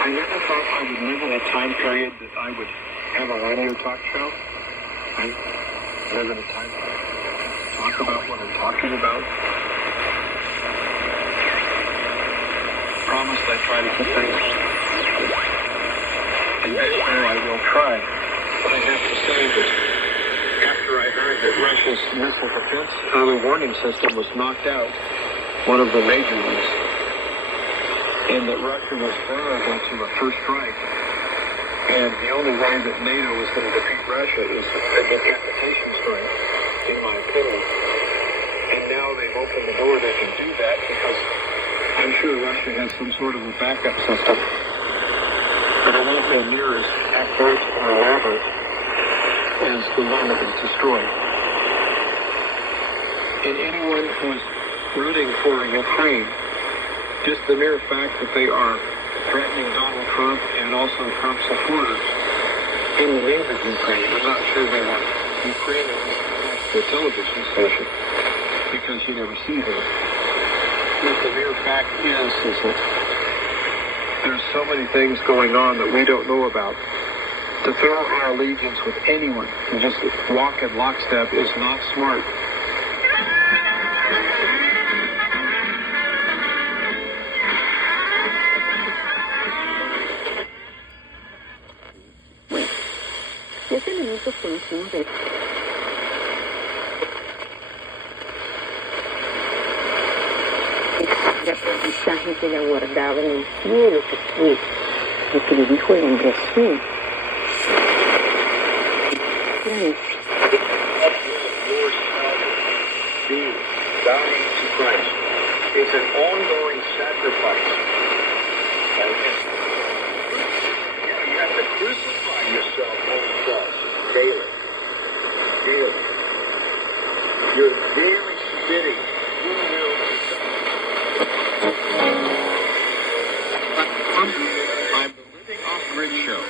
I never thought I would live in a time period that I would have a radio talk show. I live in a time period to talk about what I'm talking about. Promise I try to keep things. And next year I will try. But I have to say that after I heard that Russia's missile defense early warning system was knocked out, one of the major ones, and that Russia was vulnerable to a first strike, and the only way that NATO is going to defeat Russia is a decapitation strike, in my opinion. And now they've opened the door they can do that because I'm sure Russia has some sort of a backup system, but it won't be near as accurate or elaborate as the one that was destroyed. And anyone who is rooting for Ukraine, just the mere fact that they are threatening Donald Trump and also Trump supporters in the name of Ukraine, I'm not sure they want Ukraine to watch their television station because you never see them. But the mere fact is that there's so many things going on that we don't know about. To throw our allegiance with anyone and just walk in lockstep is not smart. Ese minuto conocimos de aprendizaje que la guardaba en el cielo, que fue lo que le dijo el hombre azul. Dying to Christ. It's an ongoing sacrifice. You have to crucify yourself on the cross daily. Daily. You're daily submitting your will to God. I'm the Living Off-Grid Show.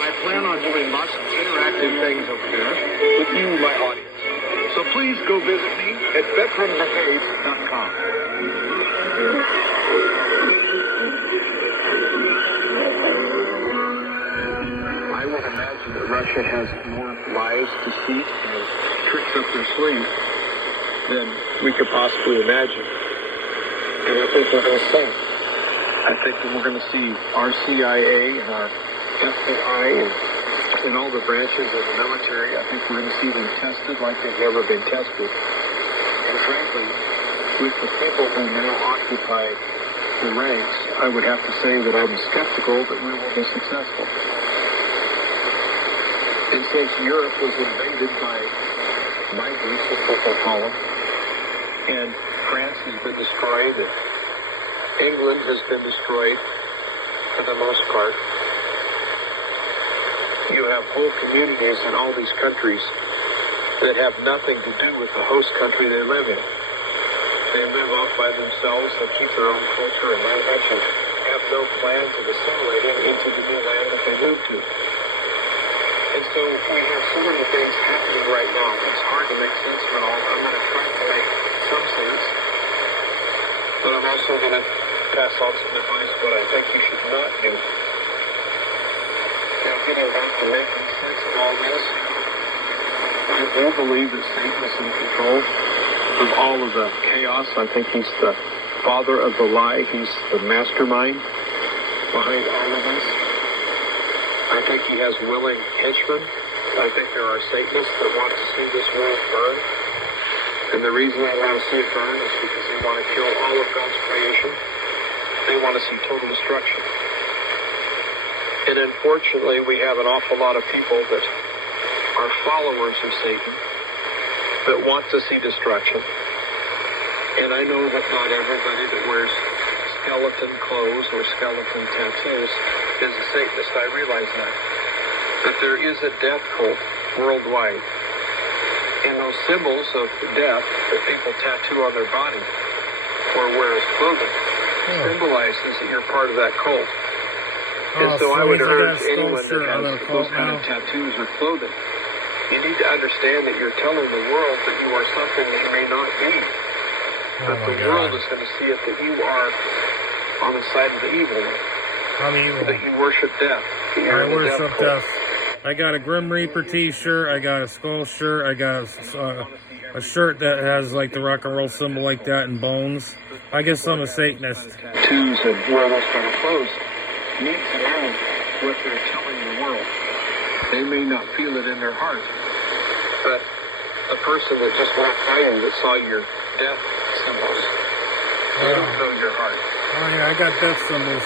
I plan on doing lots of interactive things over there with you, my audience. So please go visit me at veteranbrigades.com. I would imagine that Russia has more lies, deceit, and tricks up their sleeve than we could possibly imagine. And I think we're going to see. I think that we're going to see our CIA and our FBI and all the branches of the military. I think we're going to see them tested like they've never been tested. And frankly, with the people who now occupy the ranks, I would have to say that I'm skeptical that we will be successful. And since Europe was invaded by migrants, as people call them, and France has been destroyed, and England has been destroyed for the most part, you have whole communities in all these countries that have nothing to do with the host country they live in. They live off by themselves, they keep their own culture and language, and have no plans of assimilating into the new land that they move to. And so we have so many things happening right now. It's hard to make sense of it all. I'm going to try to make some sense, but I'm also going to pass on some advice what I think you should not do. Now, getting back to making sense of all this, I do believe that Satan is in control of all of the chaos. I think he's the father of the lie. He's the mastermind behind all of this. I think he has willing henchmen. I think there are Satanists that want to see this world burn. And the reason they want to see it burn is because they want to kill all of God's creation. They want to see total destruction. And unfortunately, we have an awful lot of people that are followers of Satan that want to see destruction. And I know that not everybody that wears skeleton clothes or skeleton tattoos is a Satanist. I realize that. But there is a death cult worldwide. And those symbols of death that people tattoo on their body or wear as clothing symbolizes that you're part of that cult. And so I would urge anyone that has those kind of tattoos or clothing, you need to understand that you're telling the world that you are something that you may not be. But the world is going to see it that you are on the side of the evil one. I'm evil. That you worship death. I worship death. I got a Grim Reaper t-shirt. I got a skull shirt. I got a shirt that has like the rock and roll symbol like that and bones. I guess I'm a Satanist. Tattoos and wear those kind of clothes need to know what they're telling the world. They may not feel it in their heart, but a person that just walked by you that saw your death symbols, they don't know your heart. Oh yeah, I got death symbols.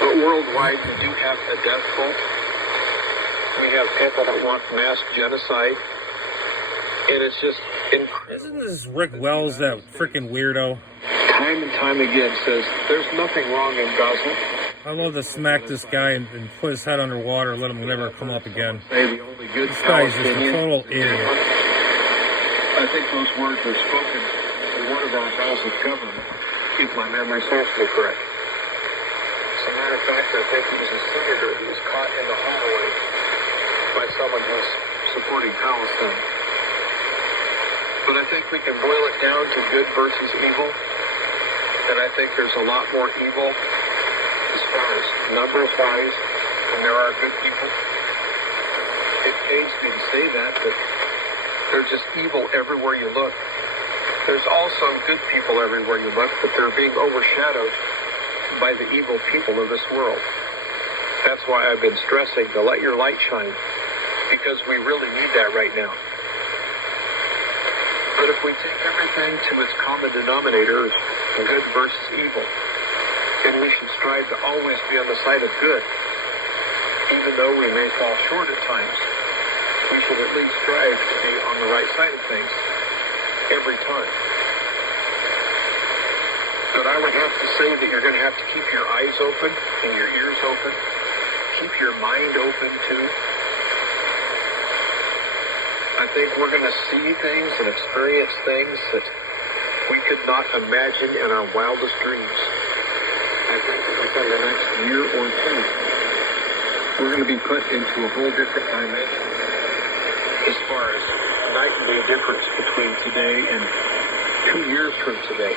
But worldwide, we do have a death cult. We have people that want mass genocide, and it's just incredible. Isn't this Rick Wells that freaking weirdo? Time and time again says there's nothing wrong in Gaza. I love to smack this guy and put his head underwater and let him never come up again. The only good This guy's just a Palestinian. total idiot. I think those words were spoken in one of our Gaza government, if my memory serves me correct. As a matter of fact, I think it was a senator who was caught in the hallway by someone who's supporting Palestine. But I think we can boil it down to good versus evil. And I think there's a lot more evil as far as numbers wise than there are good people. It pains me to say that, but there's just evil everywhere you look. There's also good people everywhere you look, but they're being overshadowed by the evil people of this world. That's why I've been stressing to let your light shine, because we really need that right now. But if we take everything to its common denominator, good versus evil, then we should strive to always be on the side of good. Even though we may fall short at times, we should at least strive to be on the right side of things every time. But I would have to say that you're going to have to keep your eyes open and your ears open. Keep your mind open too. I think we're going to see things and experience things that we could not imagine in our wildest dreams. I think within the next year or two, we're going to be put into a whole different dimension as far as night and day difference between today and 2 years from today.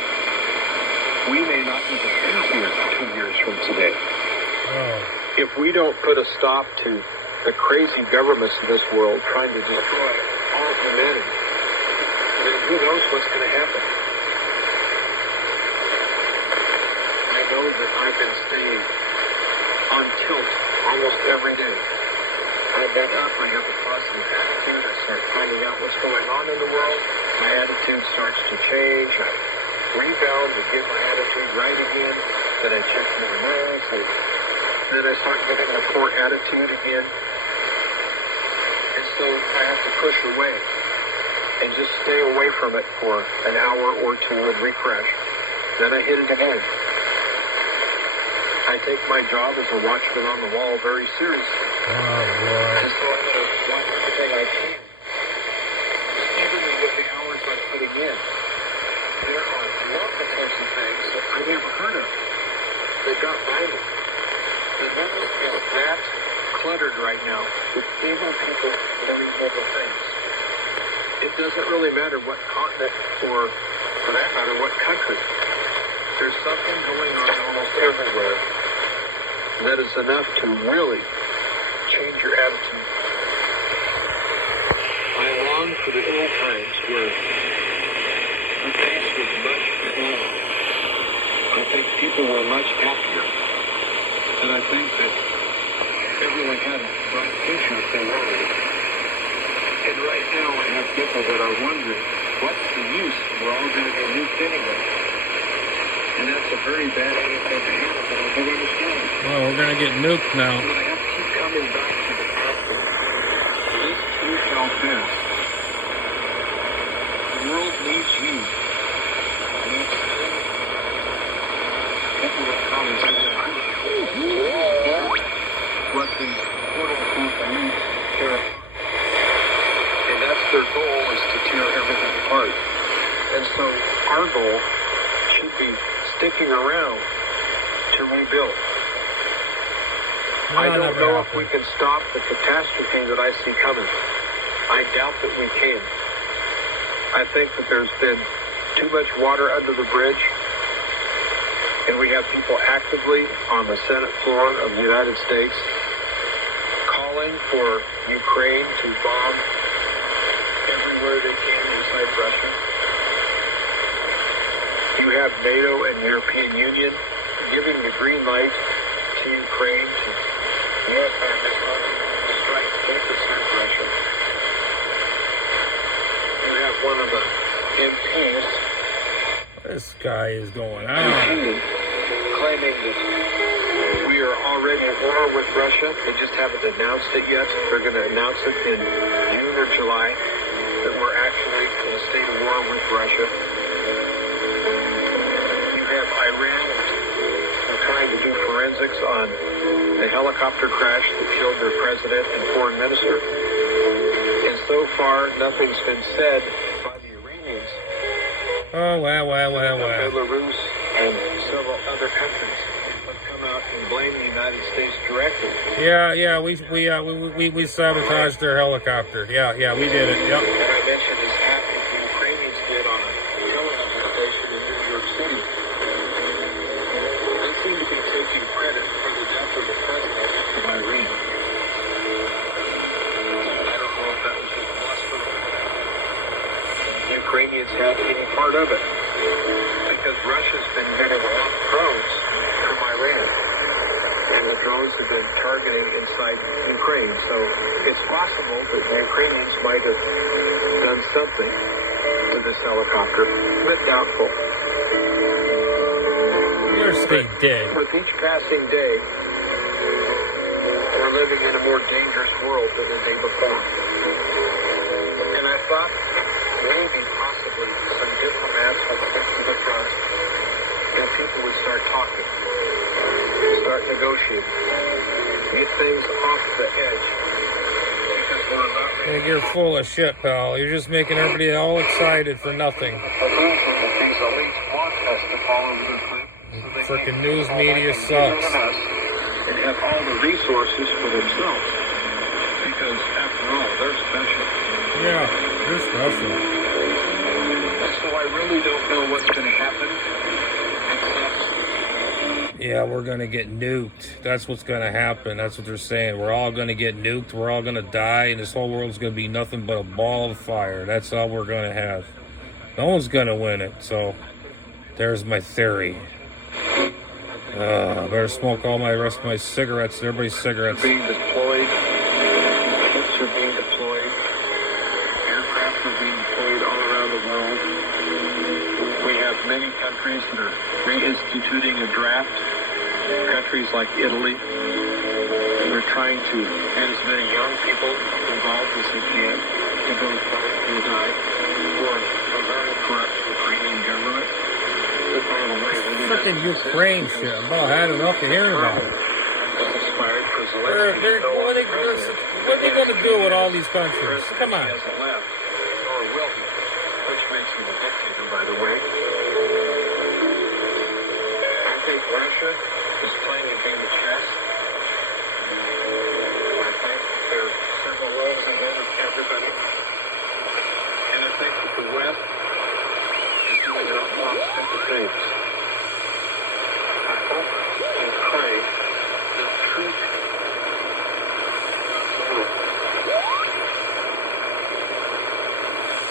We may not even be here 2 years from today. If we don't put a stop to the crazy governments of this world trying to destroy all of humanity, then who knows what's going to happen. I know that I've been staying on tilt almost every day. I get up, I have a positive attitude, I start finding out what's going on in the world, my attitude starts to change, I rebound and get my attitude right again, then I check my mails, and then I start getting a poor attitude again. And so I have to push away and just stay away from it for an hour or two and refresh. Then I hit it again. I take my job as a watchman on the wall very seriously. And so I'm going to watch everything I can. Even with the hours I'm putting in, there are multiples of things that I never heard of that got by me. The world is that cluttered right now with evil people doing evil things. It doesn't really matter what continent or, for that matter, what country. There's something going on almost everywhere that is enough to really change your attitude. I long for the old times where the things was much calmer. I think people were much happier. And I think that everyone had a bright future if they wanted it. And right now I have people that are wondering, what's the use? We're all going to be nuked anyway. And that's a very bad thing to happen, but I don't understand. Well, we're gonna get nuked now. But I have to keep coming back to the fact that this too shall pass. The world needs you. People will come and say, what the quote-unquote elite tear apart. And that's their goal, is to tear everything apart. And so our goal should be sticking around to rebuild. I don't know if we can stop the catastrophe that I see coming. I doubt that we can. I think that there's been too much water under the bridge. And we have people actively on the Senate floor of the United States calling for Ukraine to bomb everywhere they can inside Russia. You have NATO and European Union giving the green light to Ukraine to strike against Russia. You have one of the MPs. This guy is going on. Claiming that we are already at war with Russia. They just haven't announced it yet. They're going to announce it in June or July that we're actually in a state of war with Russia. You have Iran trying to do forensics on the helicopter crash that killed their president and foreign minister. And so far, nothing's been said by the Iranians. Oh, wow. Belarus and several other countries have come out and blamed the United States directly. Yeah, we sabotaged their helicopter. Yeah, we did it. Yep. And I mentioned this happened the Ukrainians did on a drilling operation in New York City. They seem to be taking credit for the death of the president of Iran. I don't know if that was just bluster. The Ukrainians had any part of it. Because Russia's been getting a lot of drones from Iran. And the drones have been targeting inside Ukraine. So it's possible that the Ukrainians might have done something to this helicopter, but doubtful. Yes, they did. With each passing day, we're living in a more dangerous world than the day before. And I thought maybe possibly some diplomats would stick to the front and people would start talking, start negotiating, get things off the edge. Because we're about I think you're full of shit, pal. You're just making everybody all excited for nothing. these elites want us to fall over the cliff. So Freaking news media sucks. And have all the resources for themselves. Because after all, they're special. Yeah, they're special. So I really don't know what's going to happen. Yeah, we're going to get nuked. That's what's going to happen. That's what they're saying. We're all going to get nuked. We're all going to die. And this whole world's going to be nothing but a ball of fire. That's all we're going to have. No one's going to win it. So there's my theory. Better smoke all my rest of my cigarettes. Everybody's cigarettes. Being deployed. Ships are being deployed. Aircraft are being deployed all around the world. We have many countries that are reinstituting a draft. Countries like Italy. They're trying to get as many young people involved as they can to those who die for a very corrupt Ukrainian government. Freaking Ukraine shit. I'm about had enough of hearing about it. What are they going to do with all these countries? Come on. Which makes him a dictator, by the way. I think Russia is playing a game of chess. I think there are several roles in there with everybody. And I think that the West is doing an awful lot of stupid things. I hope and pray that truth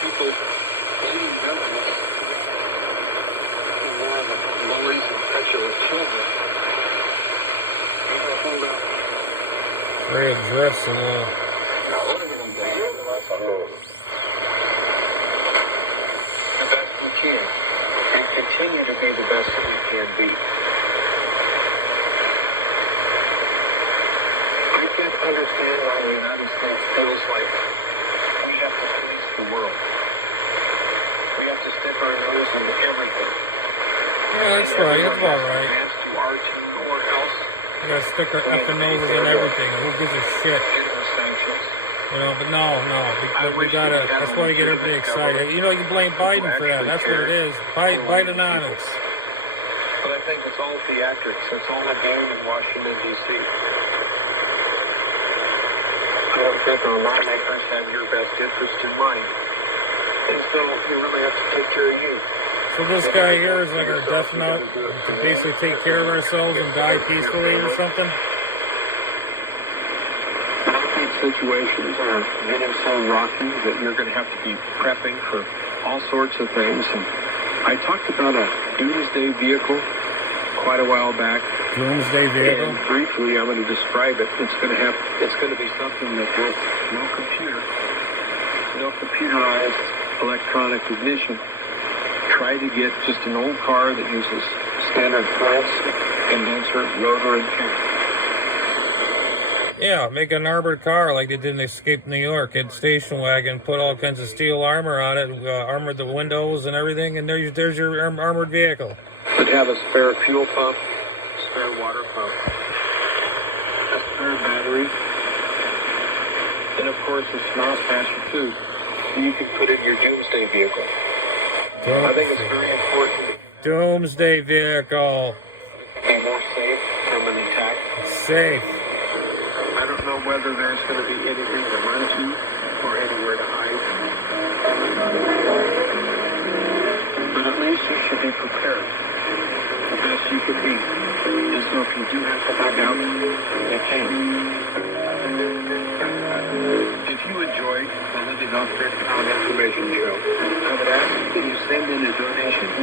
people blaming governments more of the lowlies and petulant children. Hold up. Ray drifts a little. The best we can, and continue to be the best that we can be. I can't understand why the United States feels like we have to police the world. We have to stick our nose into everything. Yeah, that's right. That's about right. Advance to our team or else. We gotta stick our effing noses in everything. Who gives a shit? Get the sanctions. You know, but no. We gotta, that's why you get everybody excited. You know, you can blame Biden for that. That's what it is. Bidenomics. But I think it's all theatrics. It's all a game in Washington, D.C. I don't think our lawmakers have your best interest in mind. And so you really have to take care of you. So this guy here is like our death note to basically take care of ourselves and die peacefully or something? Situations are getting so rocky that you're going to have to be prepping for all sorts of things. And I talked about a doomsday vehicle quite a while back. Doomsday vehicle? And briefly, I'm going to describe it. It's going to be something that with no computerized electronic ignition. Try to get just an old car that uses standard flaps, condenser, rotor, and chain. Yeah, make an armored car like they did in Escape New York. Get station wagon, put all kinds of steel armor on it, armor the windows and everything, and there's your armored vehicle. Could have a spare fuel pump, spare water pump, a spare battery, and of course a small stash of food you can put in your doomsday vehicle. I think it's very important. Doomsday vehicle. Be more safe from an attack. Safe. I don't know whether there's going to be anything to run to or anywhere to hide. But at least you should be prepared the best you could be. And so if you do have to bug out, you can. If you enjoy the Living Off Grid Pound Information Show, I would ask that you send in a donation to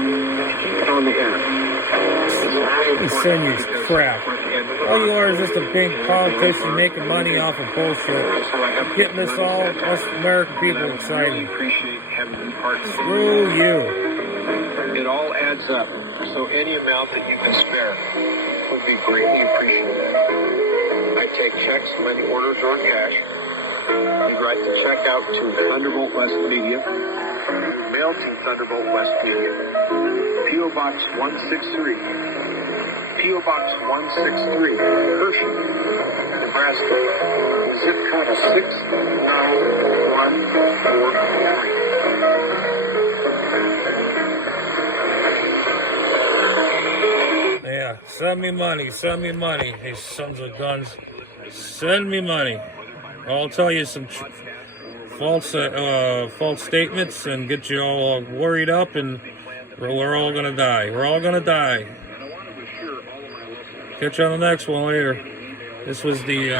keep it on the air. You send you crap. All you are is just a big politician making money off of bullshit. Getting us all, us American people excited. Screw you. It all adds up, so any amount that you can spare would be greatly appreciated. I take checks, money orders, or cash. You write the check out to Thunderbolt West Media. Mail to Thunderbolt West Media. P.O. Box 163. P.O. Box 163, Hershey, Nebraska. The zip code is 69143. Yeah, send me money, send me money. Hey, sons of guns, send me money. I'll tell you some false statements and get you all worried up, and we're all gonna die. We're all gonna die. Catch you on the next one later. This was the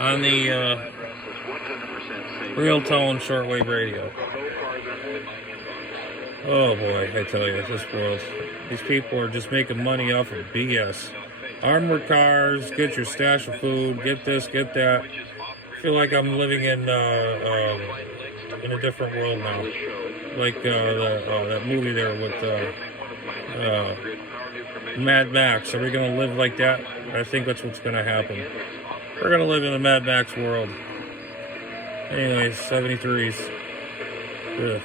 on the realtone shortwave radio. Oh boy, I tell you, this world. These people are just making money off of BS. Armored cars, get your stash of food, get this, get that. I feel like I'm living in a different world now. Like that movie there with Mad Max. Are we going to live like that? I think that's what's going to happen. We're going to live in a Mad Max world. Anyways, 73s. Ugh.